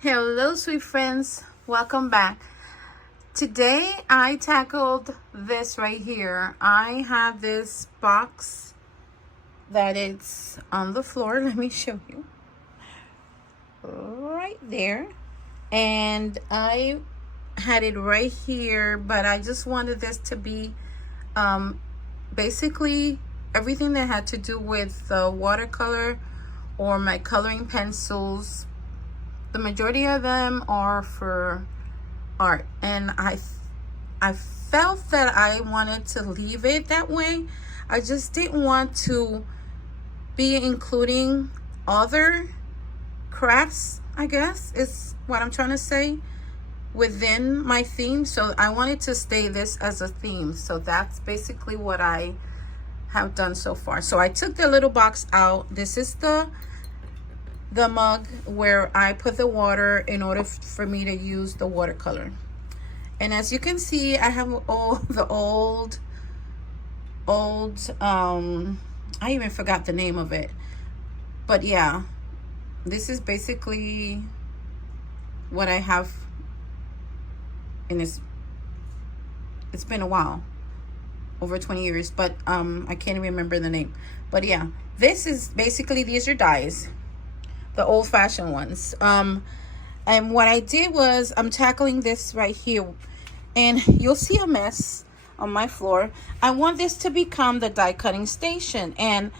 Hello, sweet friends. Welcome back. Today I tackled this right here. I have this box that it's on the floor. Let me show you. Right there. And I had it right here, but I just wanted this to be basically everything that had to do with watercolor or my coloring pencils. The majority of them are for art, and I felt that I wanted to leave it that way. I just didn't want to be including other crafts, I guess is what I'm trying to say, within my theme. So I wanted to stay this as a theme. So that's basically what I have done so far. So I took the little box out. This is the mug where I put the water in order for me to use the watercolor. And as you can see, I have all the old I even forgot the name of it, but yeah, this is basically what I have in this. It's been a while, over 20 years, but I can't remember the name. But yeah, this is basically, these are dies, the old-fashioned ones. And what I did was, I'm tackling this right here, and you'll see a mess on my floor. I want this to become the die cutting station. And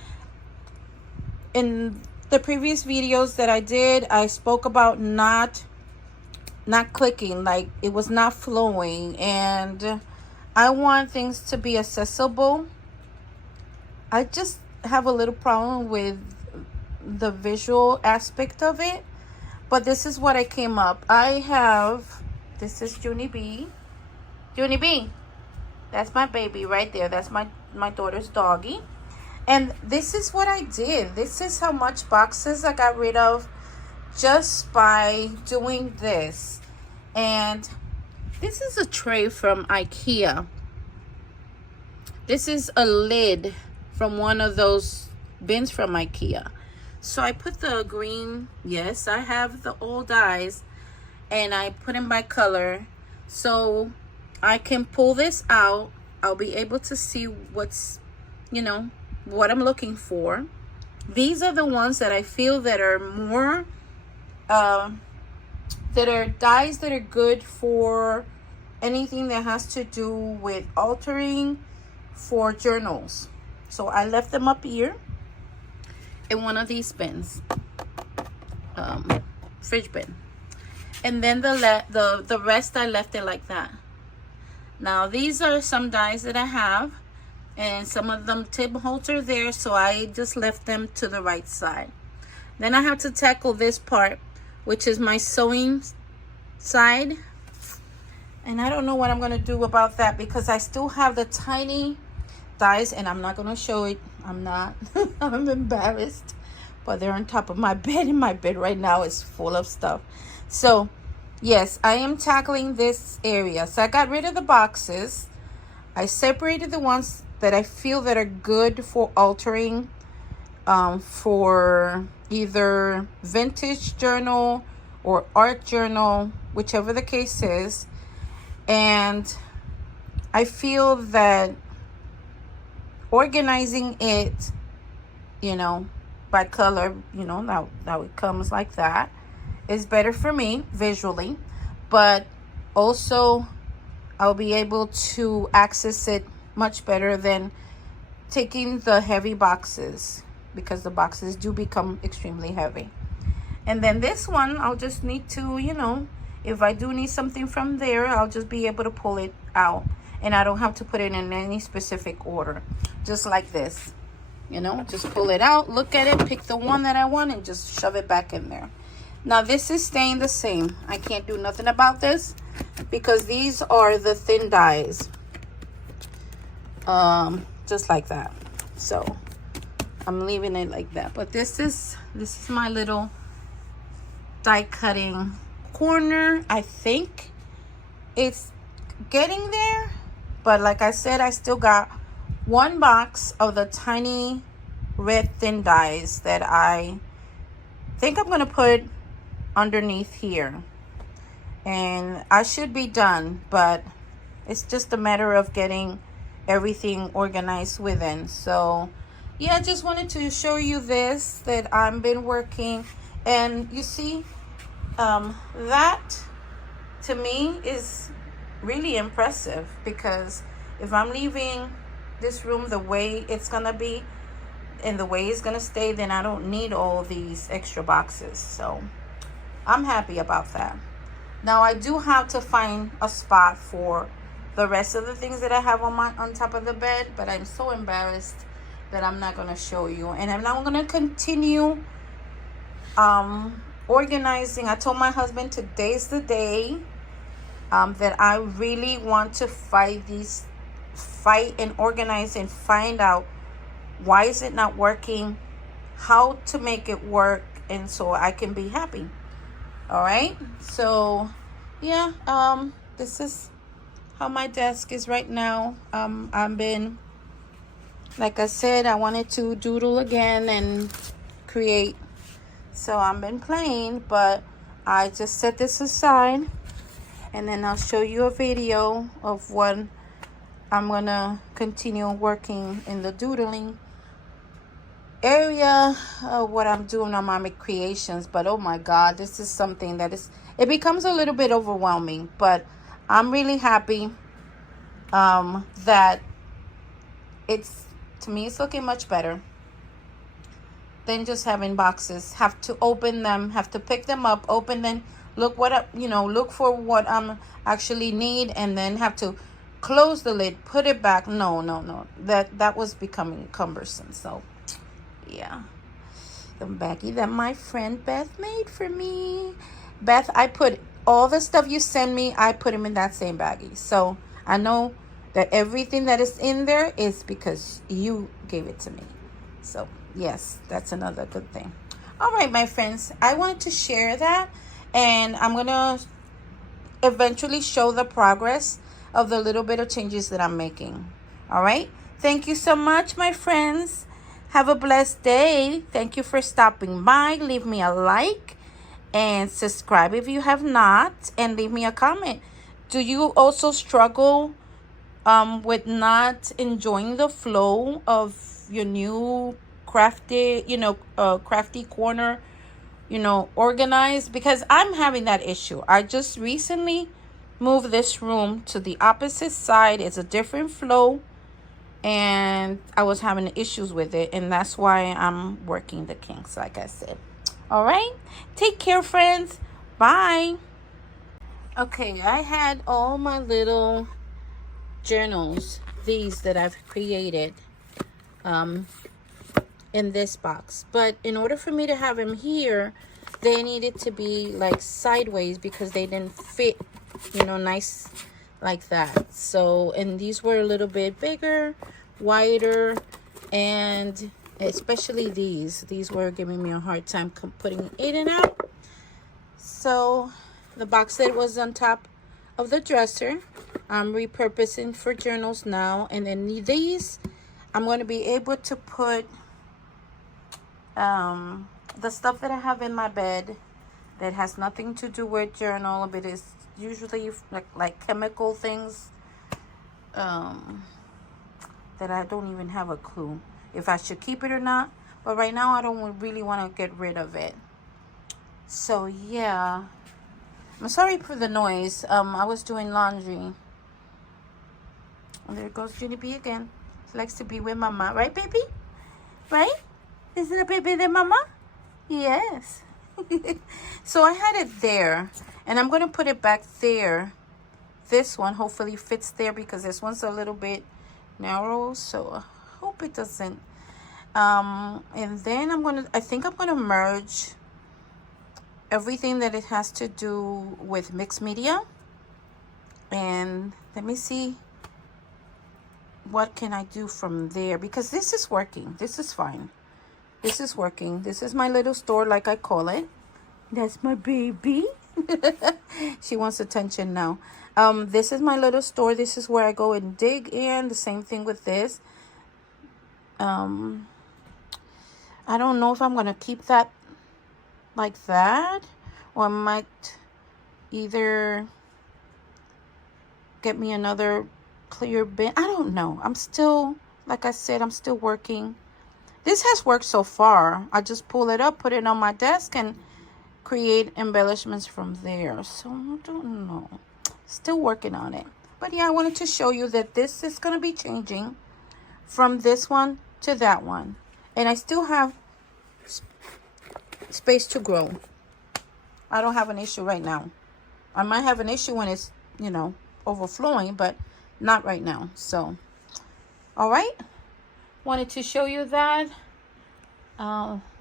in the previous videos that I did, I spoke about not clicking, like it was not flowing, and I want things to be accessible. I just have a little problem with the visual aspect of it, but this is what I came up. This is Junie B. That's my baby right there. That's my daughter's doggy. And this is what I did. This is how much boxes I got rid of just by doing this. And this is a tray from IKEA. This is a lid from one of those bins from IKEA. So I put the green, yes, I have the old dies, and I put in my color. So I can pull this out. I'll be able to see what's, what I'm looking for. These are the ones that I feel that are more, that are dies that are good for anything that has to do with altering for journals. So I left them up here in one of these bins, fridge bin, and then the rest I left it like that. Now these are some dies that I have, and some of them tip holes are there, so I just left them to the right side. Then I have to tackle this part, which is my sewing side, and I don't know what I'm going to do about that, because I still have the tiny dies, and I'm not going to show it. I'm not. I'm embarrassed, but they're on top of my bed, and my bed right now is full of stuff. So yes, I am tackling this area. So I got rid of the boxes. I separated the ones that I feel that are good for altering, for either vintage journal or art journal, whichever the case is. And I feel that organizing it, by color, now it comes like that, is better for me visually, but also I'll be able to access it much better than taking the heavy boxes, because the boxes do become extremely heavy. And then this one, I'll just need to, if I do need something from there, I'll just be able to pull it out, and I don't have to put it in any specific order, just like this. Just pull it out, look at it, pick the one that I want, and just shove it back in there. Now this is staying the same. I can't do nothing about this, because these are the thin dies, just like that. So I'm leaving it like that. But this is my little die cutting corner. I think it's getting there, but like I said, I still got one box of the tiny red thin dies that I think I'm going to put underneath here. And I should be done, but it's just a matter of getting everything organized within. So yeah, I just wanted to show you this, that I've been working. And you see, that to me is really impressive, because if I'm leaving this room the way it's gonna be and the way it's gonna stay, then I don't need all these extra boxes. So I'm happy about that. Now I do have to find a spot for the rest of the things that I have on top of the bed, but I'm so embarrassed that I'm not gonna show you. And I'm not gonna continue organizing. I told my husband today's the day that I really want to fight and organize and find out why is it not working, how to make it work, and so I can be happy. All right, so yeah, this is how my desk is right now. I've been, like I said, I wanted to doodle again and create, so I've been playing, but I just set this aside, and then I'll show you a video of what I'm gonna continue working in the doodling area, what I'm doing on my creations. But oh my god, this is something that it becomes a little bit overwhelming, but I'm really happy that to me it's looking much better than just having boxes. Have to open them, have to pick them up, open them, look look for what I'm actually need, and then have to close the lid, put it back. No, that was becoming cumbersome. So yeah, the baggie that my friend Beth made for me. Beth, I put all the stuff you send me, I put them in that same baggie. So I know that everything that is in there is because you gave it to me. So yes, that's another good thing. All right, my friends, I wanted to share that, and I'm gonna eventually show the progress of the little bit of changes that I'm making. All right, thank you so much, my friends. Have a blessed day. Thank you for stopping by. Leave me a like and subscribe if you have not, and leave me a comment. Do you also struggle with not enjoying the flow of your new Crafty Corner, organized? Because I'm having that issue. I just recently moved this room to the opposite side. It's a different flow, and I was having issues with it, and that's why I'm working the kinks, like I said. All right, take care, friends. Bye. Okay, I had all my little journals, these that I've created, in this box, but in order for me to have them here, they needed to be like sideways because they didn't fit, nice like that. So, and these were a little bit bigger, wider, and especially these were giving me a hard time putting it in and out. So the box that was on top of the dresser, I'm repurposing for journals now. And then these, I'm going to be able to put the stuff that I have in my bed that has nothing to do with journal, but it's usually like chemical things that I don't even have a clue if I should keep it or not. But right now I don't really want to get rid of it. So yeah, I'm sorry for the noise. I was doing laundry. And there goes Junie B again. She likes to be with mama, right, baby? Right? Isn't a baby there, mama? Yes. So I had it there, and I'm going to put it back there. This one hopefully fits there because this one's a little bit narrow, so I hope it doesn't. And then I think I'm going to merge everything that it has to do with mixed media. And let me see what can I do from there, because this is working. This is fine. This is working. This is my little store, like I call it. That's my baby. She wants attention now. This is my little store. This is where I go and dig in. The same thing with this. I don't know if I'm going to keep that like that or I might either get me another clear bin. I don't know. I'm still, like I said, I'm still working. This has worked so far. I just pull it up, put it on my desk, and create embellishments from there. So I don't know. Still working on it. But yeah, I wanted to show you that this is going to be changing from this one to that one. And I still have space to grow. I don't have an issue right now. I might have an issue when it's, you know, overflowing, but not right now. So, all right. Wanted to show you that.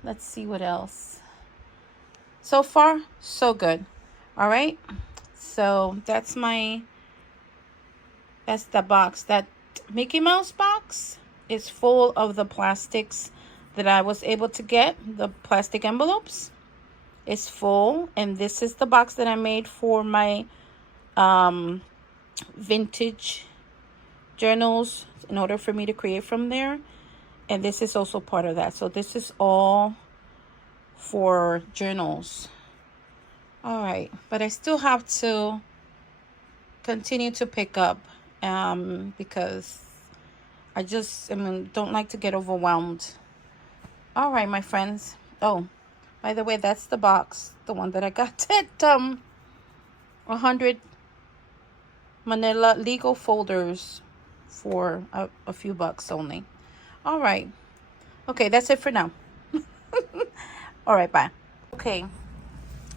Let's see what else. So far, so good. All right. So that's the box. That Mickey Mouse box is full of the plastics that I was able to get. The plastic envelopes is full. And this is the box that I made for my vintage journals in order for me to create from there. And this is also part of that. So this is all for journals. All right, but I still have to continue to pick up because I don't like to get overwhelmed. All right, my friends. Oh, by the way, that's the box, the one that I got at 100 manila legal folders for a few bucks only. All right. Okay, that's it for now. All right, bye. Okay,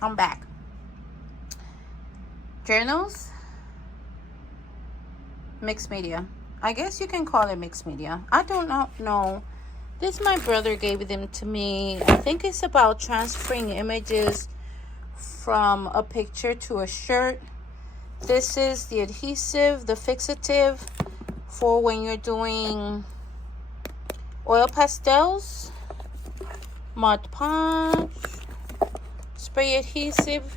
I'm back. Journals, mixed media. I guess you can call it mixed media. I don't know. This, my brother gave them to me. I think it's about transferring images from a picture to a shirt. This is the adhesive, the fixative for when you're doing oil pastels, Mod Podge, spray adhesive,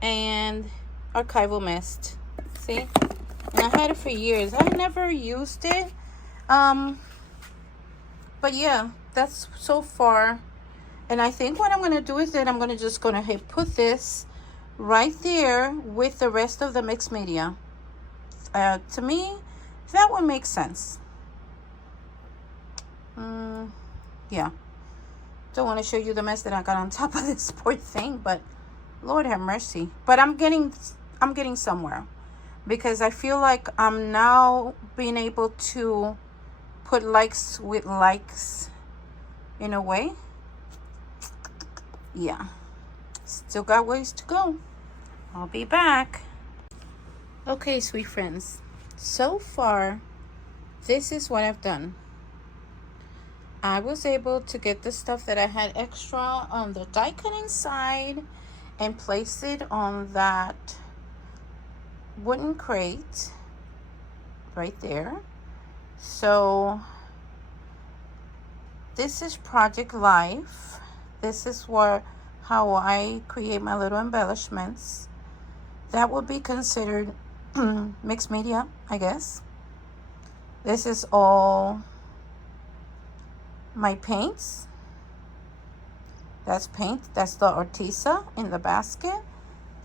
and archival mist. See? And I had it for years. I never used it. But yeah, that's so far. And I think what I'm going to do is that I'm going to put this right there with the rest of the mixed media. To me, that would make sense. Yeah. Don't want to show you the mess that I got on top of this poor thing, but Lord have mercy. But I'm getting somewhere, because I feel like I'm now being able to put likes with likes in a way. Yeah. Still got ways to go. I'll be back. Okay, sweet friends. So far, this is what I've done. I was able to get the stuff that I had extra on the die cutting side and place it on that wooden crate right there. So this is Project Life. This is how I create my little embellishments. That would be considered mixed media, I guess. This is all my paints. That's paint. That's the Artisa in the basket.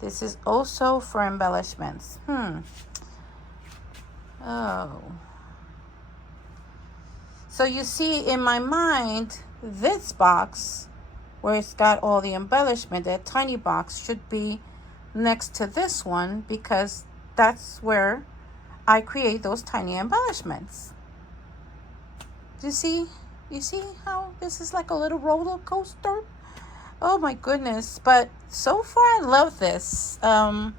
This is also for embellishments. Oh. So you see, in my mind, this box, where it's got all the embellishment, that tiny box should be next to this one, because that's where I create those tiny embellishments. Do you see? You see how this is like a little roller coaster? Oh my goodness. But so far I love this. My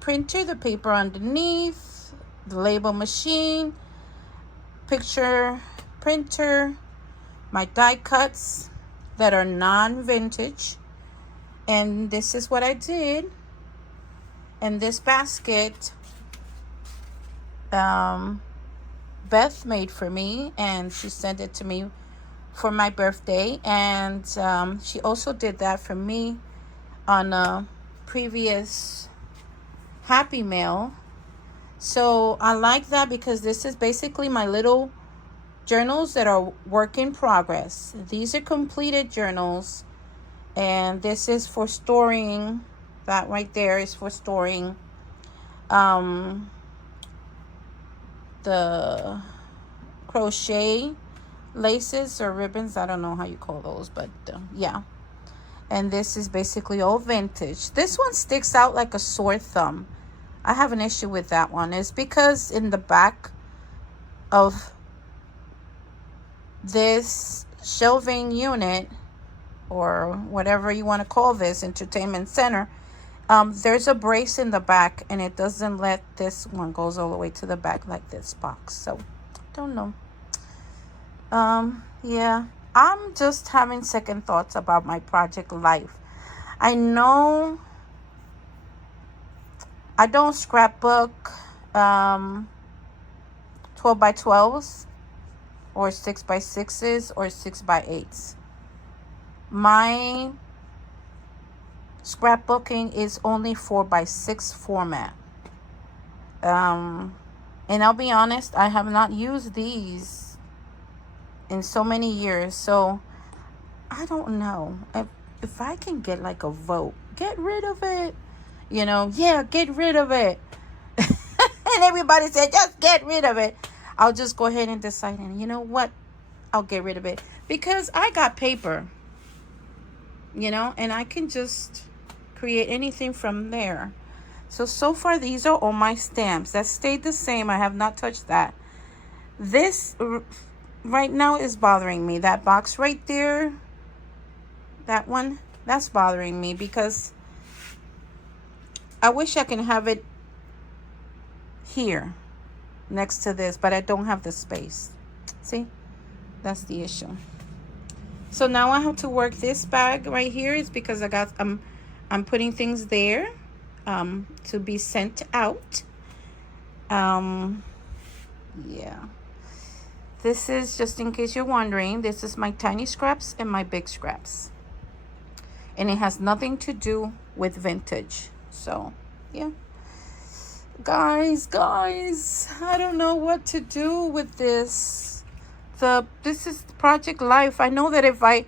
printer, the paper underneath, the label machine, picture printer, my die cuts that are non-vintage. And this is what I did. And this basket, Beth made for me, and she sent it to me for my birthday. And she also did that for me on a previous Happy Mail. So I like that, because this is basically my little journals that are work in progress. These are completed journals, And this is for storing, that right there is for storing the crochet laces or ribbons. I don't know how you call those, but yeah. And this is basically all vintage. This one sticks out like a sore thumb. I have an issue with that one. It's because in the back of this shelving unit, or whatever you want to call this, entertainment center, there's a brace in the back, and it doesn't let this one goes all the way to the back like this box. So don't know. Yeah, I'm just having second thoughts about my project life. I know I don't scrapbook 12 by 12s or 6 by 6s or 6 by 8s. My scrapbooking is only 4 by 6 format. And I'll be honest, I have not used these in so many years. So I don't know if I can get like a vote, get rid of it. You know, yeah, get rid of it. And everybody said, just get rid of it. I'll just go ahead and decide, and you know what? I'll get rid of it. Because I got paper, you know, and I can just create anything from there. So far, these are all my stamps. That stayed the same. I have not touched that. This right now is bothering me. That box right there, that one, that's bothering me because I wish I can have it here next to this, but I don't have the space. See, that's the issue. So now I have to work this bag right here. It's because I'm putting things there to be sent out. Yeah, this is, just in case you're wondering, this is my tiny scraps and my big scraps, and it has nothing to do with vintage. So yeah, guys, I don't know what to do with this. This is project life. I know that if I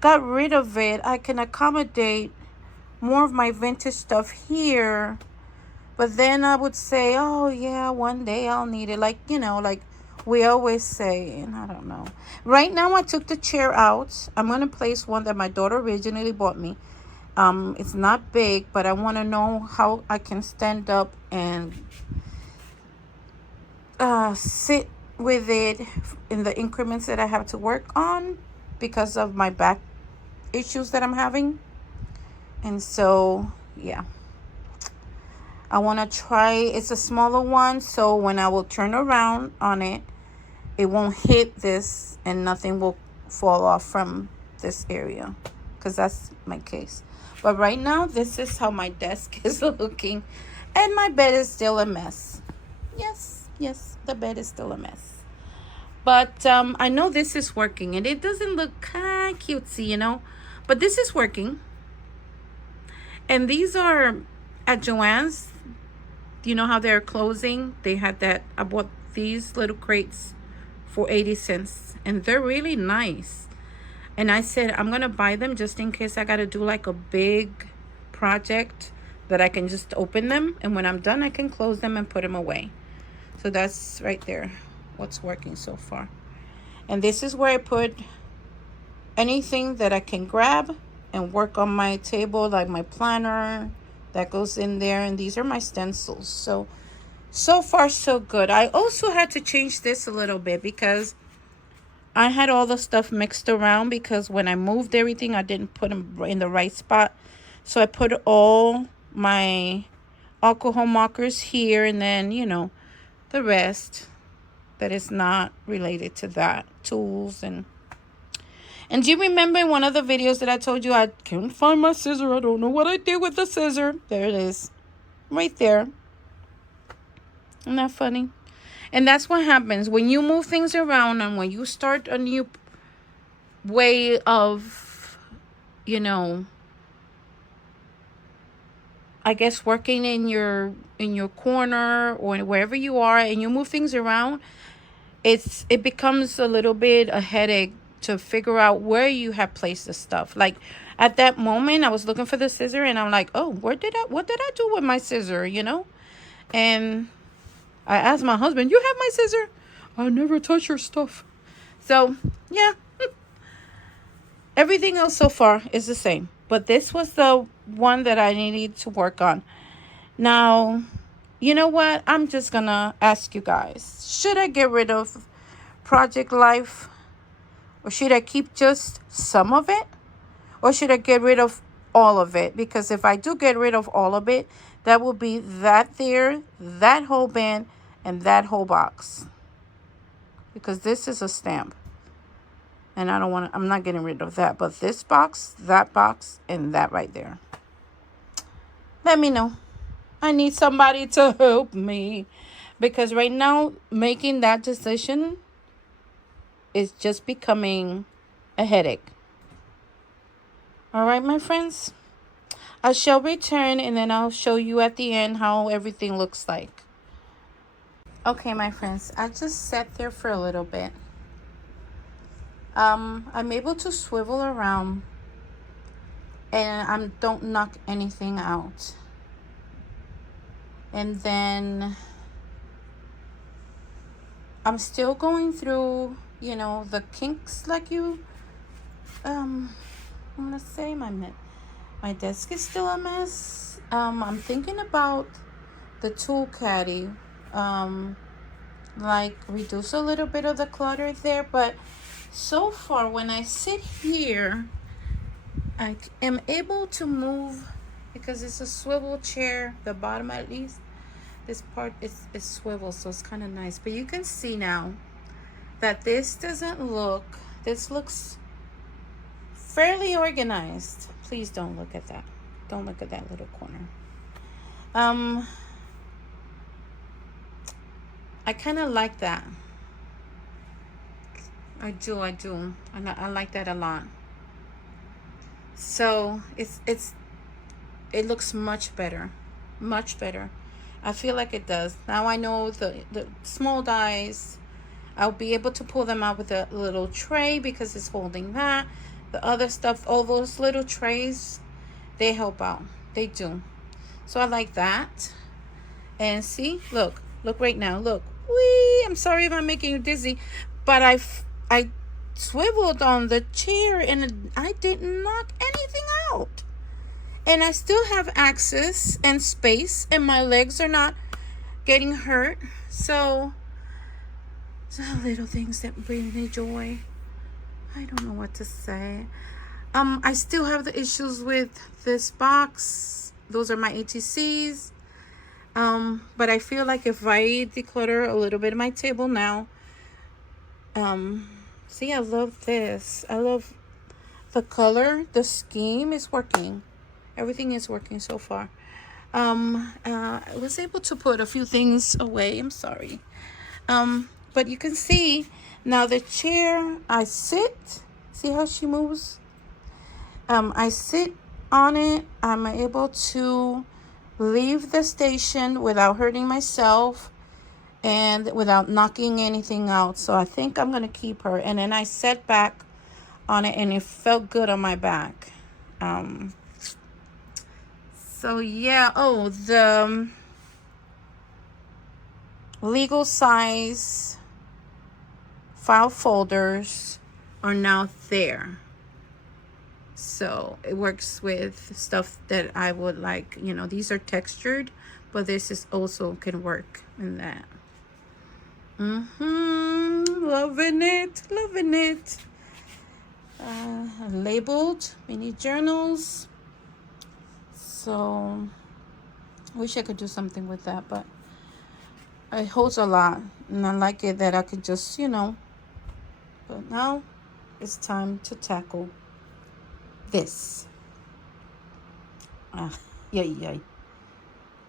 got rid of it, I can accommodate more of my vintage stuff here. But then I would say, oh yeah, one day I'll need it, like, you know, like we always say. And I don't know. Right now I took the chair out. I'm going to place one that my daughter originally bought me. It's not big, but I want to know how I can stand up and sit with it in the increments that I have to work on because of my back issues that I'm having. And so, yeah, I want to try. It's a smaller one, so when I will turn around on it, it won't hit this and nothing will fall off from this area, because that's my case. But right now, this is how my desk is looking. And my bed is still a mess. Yes, the bed is still a mess. But I know this is working. And it doesn't look kind of cutesy, you know. But this is working. And these are at Joann's. You know how they're closing? They had that. I bought these little crates for 80 cents. And they're really nice. And I said, I'm going to buy them just in case I got to do like a big project that I can just open them. And when I'm done, I can close them and put them away. So that's right there, what's working so far. And this is where I put anything that I can grab and work on my table, like my planner that goes in there. And these are my stencils. So far, so good. I also had to change this a little bit because I had all the stuff mixed around, because when I moved everything, I didn't put them in the right spot. So I put all my alcohol markers here, and then, you know, the rest that is not related to that, tools. And do you remember in one of the videos that I told you I couldn't find my scissor? I don't know what I did with the scissor. There it is, right there. Isn't that funny? And that's what happens when you move things around, and when you start a new way of, you know, I guess working in your corner or wherever you are, and you move things around, it becomes a little bit a headache to figure out where you have placed the stuff. Like At that moment, I was looking for the scissor, and I'm like, oh, what did I do with my scissor, you know? And I asked my husband, you have my scissor? I never touch your stuff. So, yeah. Everything else so far is the same. But this was the one that I needed to work on. Now, you know what? I'm just going to ask you guys. Should I get rid of Project Life? Or should I keep just some of it? Or should I get rid of all of it? Because if I do get rid of all of it, that will be that there, that whole bin, and that whole box. Because this is a stamp. And I don't want to, I'm not getting rid of that. But this box, and that right there. Let me know. I need somebody to help me. Because right now, making that decision is just becoming a headache. All right, my friends. I shall return, and then I'll show you at the end how everything looks like. Okay, my friends. I just sat there for a little bit. I'm able to swivel around, and I don't knock anything out. And then I'm still going through, you know, the kinks like you, I'm gonna say my desk is still a mess. I'm thinking about the tool caddy, like reduce a little bit of the clutter there, but so far when I sit here, I am able to move because it's a swivel chair, the bottom at least. This part is swivel, so it's kind of nice. But you can see now that this looks fairly organized. Please don't look at that. Don't look at that little corner. I kind of like that. I do. I like that a lot. So it looks much better. Much better. I feel like it does. Now I know the small dies, I'll be able to pull them out with a little tray because it's holding that. The other stuff, all those little trays, they help out. They do. So I like that. And see, look right now. Look. Whee! I'm sorry if I'm making you dizzy, but I swiveled on the chair and I didn't knock anything out. And I still have access and space, and my legs are not getting hurt. So, little things that bring me joy. I don't know what to say. I still have the issues with this box. Those are my ATCs. But I feel like if I declutter a little bit of my table now, see, I love this. I love the color. The scheme is working. Everything is working so far. I was able to put a few things away. I'm sorry. But you can see now the chair, I sit. See how she moves? I sit on it. I'm able to leave the station without hurting myself and without knocking anything out. So I think I'm going to keep her. And then I sat back on it and it felt good on my back. So yeah, the legal size file folders are now there. So it works with stuff that I would like, you know, these are textured, but this is also can work in that. Loving it. Labeled mini journals. So I wish I could do something with that, but it holds a lot, and I like it that I could just, you know. But now it's time to tackle this. Yay.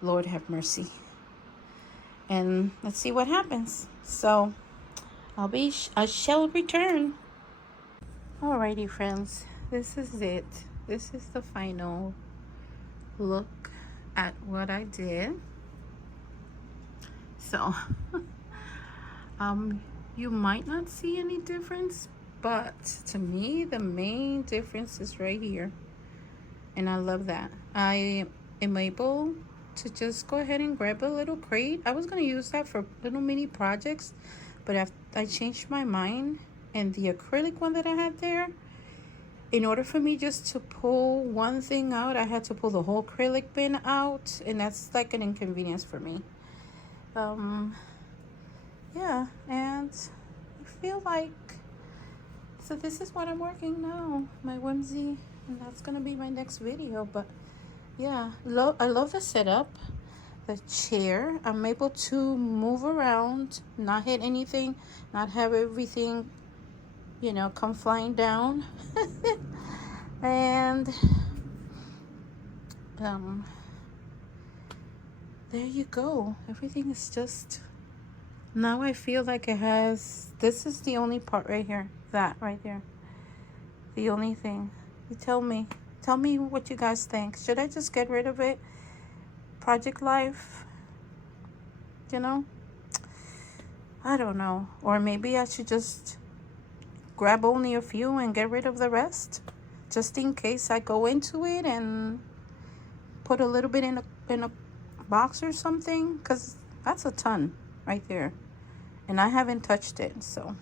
Lord have mercy. And let's see what happens. So I shall return. Alrighty, friends. This is it. This is the final look at what I did. So you might not see any difference, but to me the main difference is right here. and I love that. I am able to just go ahead and grab a little crate. I was going to use that for little mini projects, but I changed my mind, and the acrylic one that I had there, in order for me just to pull one thing out, I had to pull the whole acrylic bin out, and that's like an inconvenience for me. Yeah, and I feel like, so this is what I'm working now, my whimsy, and that's gonna be my next video. But yeah, I love the setup, the chair. I'm able to move around, not hit anything, not have everything, you know, come flying down. And there you go. Everything is just, now I feel like it has, this is the only part right here, that right there, the only thing. You tell me what you guys think. Should I just get rid of it? Project life, you know, I don't know. Or maybe I should just grab only a few and get rid of the rest, just in case I go into it and put a little bit in a box or something, because that's a ton right there, and I haven't touched it. So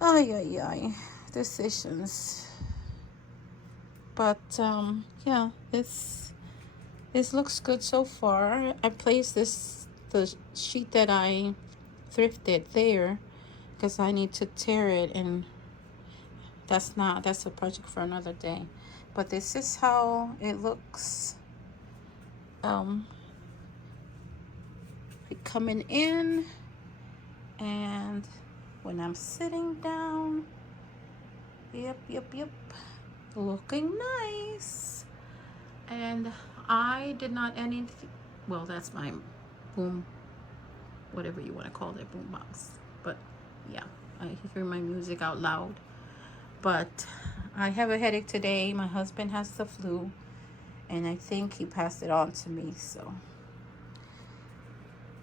ay, decisions. But yeah, this looks good so far. I placed the sheet that I thrifted there because I need to tear it, and that's a project for another day. But this is how it looks coming in, and when I'm sitting down, yep, looking nice. And I did not anything, well, that's my boom, whatever you want to call it, boom box. But yeah, I hear my music out loud. But I have a headache today. My husband has the flu, and I think he passed it on to me. So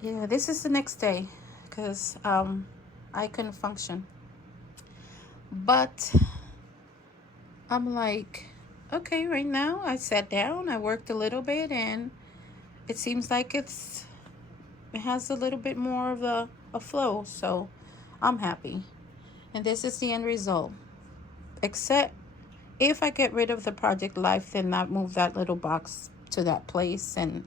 yeah, this is the next day, because I couldn't function. But I'm like, okay, right now I sat down, I worked a little bit, and it seems like it has a little bit more of a flow. So I'm happy, and this is the end result. Except if I get rid of the project life, then not move that little box to that place, and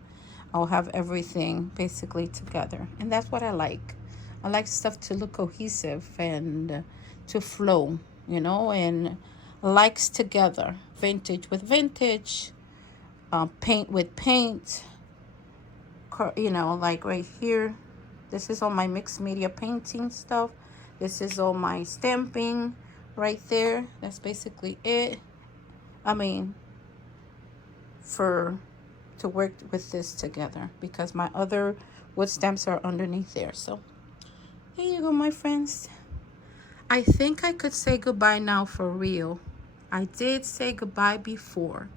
I'll have everything basically together. And that's what I like. I like stuff to look cohesive and to flow, you know, and likes together. Vintage with vintage, paint with paint, you know, like right here. This is all my mixed media painting stuff. This is all my stamping right there. That's basically it. I mean, to work with this together, because my other wood stamps are underneath there. So here you go, my friends. I think I could say goodbye now for real. I did say goodbye before,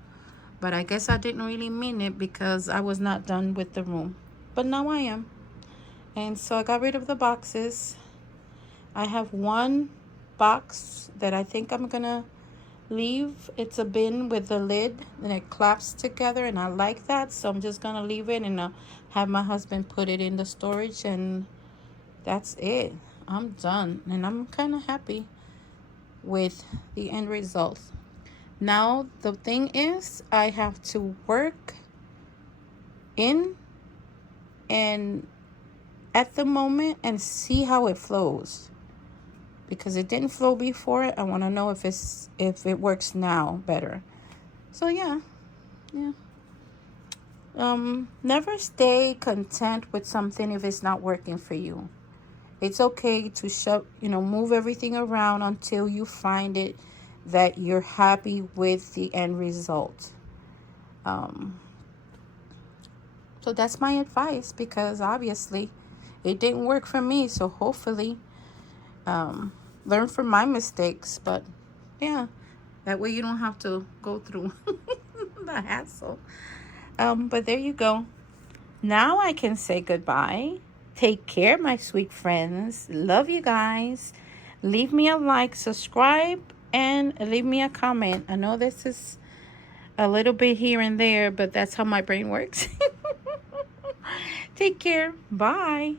but I guess I didn't really mean it because I was not done with the room. But now I am. And so I got rid of the boxes. I have one box that I think I'm gonna leave. It's a bin with the lid and it claps together, and I like that, so I'm just gonna leave it and have my husband put it in the storage, and that's it. I'm done, and I'm kind of happy with the end result. Now the thing is, I have to work in and at the moment and see how it flows, because it didn't flow before. I want to know if it works now better. So yeah. Never stay content with something if it's not working for you. It's okay to move everything around until you find it that you're happy with the end result. So that's my advice, because obviously it didn't work for me. So hopefully learn from my mistakes. But yeah, that way you don't have to go through the hassle. But there you go. Now I can say goodbye. Take care, my sweet friends. Love you guys. Leave me a like, subscribe, and leave me a comment. I know this is a little bit here and there, but that's how my brain works. Take care. Bye.